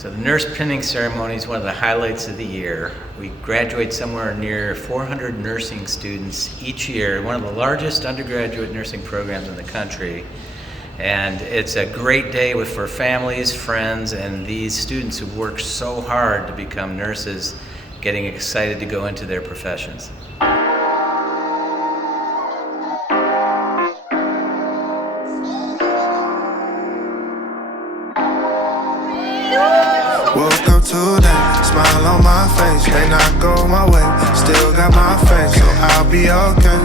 So the nurse pinning ceremony is one of the highlights of the year. We graduate somewhere near 400 nursing students each year, one of the largest undergraduate nursing programs in the country. And it's a great day for families, friends, and these students who worked so hard to become nurses, getting excited to go into their professions. Woke up today, smile on my face. May not go my way, still got my faith, so I'll be okay.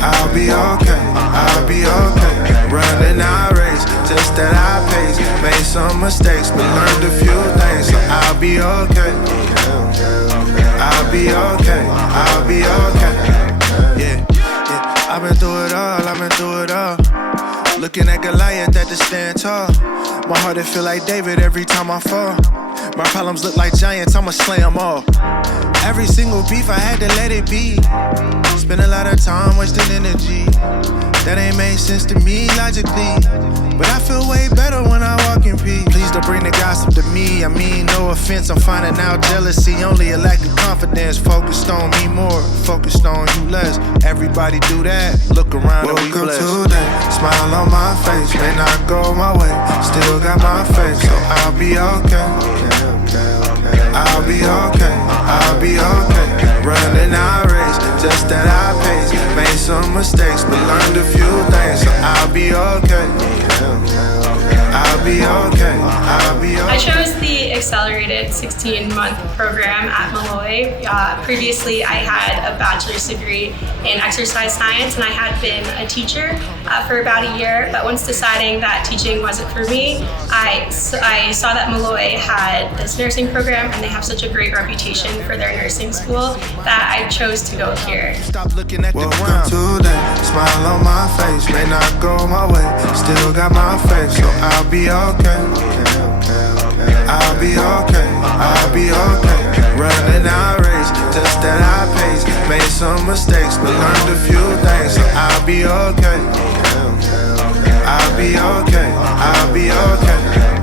I'll be okay, I'll be okay. Running our race, just that I pace. Made some mistakes, but learned a few things, so I'll be okay. I'll be okay, I'll be okay. Yeah, yeah. I've been through it all, I've been through it all. Looking at Goliath at the stand tall. My heart, it feel like David every time I fall. My problems look like giants, I'ma slay them all. Every single beef, I had to let it be. Spend a lot of time wasting energy. That ain't made sense to me logically. But I feel way better when I walk in peace. Please don't bring the gossip to me. I mean, no offense, I'm finding out jealousy. Only a lack of confidence. Focused on me more, focused on you less. Everybody do that, look around and we blessed. Woke up today, smile on my face. May not go my way, still got my faith, so I'll be okay. I'll be okay, I'll be okay. Running our race, just that I pace. Made some mistakes, but learned a few things, so I'll be okay. I'll be okay, I'll be okay. I chose the accelerated 16-month program at Molloy. Previously, I had a bachelor's degree in exercise science, and I had been a teacher for about a year. But once deciding that teaching wasn't for me, I saw that Molloy had this nursing program, and they have such a great reputation for their nursing school that I chose to go here. Stop looking at the ground. Today, smile on my face. May not go my way, still got my faith, so I'll be okay. I'll be okay, I'll be okay. Running our race, just that I pace. Made some mistakes, but learned a few things, so I'll be okay. I'll be okay, I'll be okay.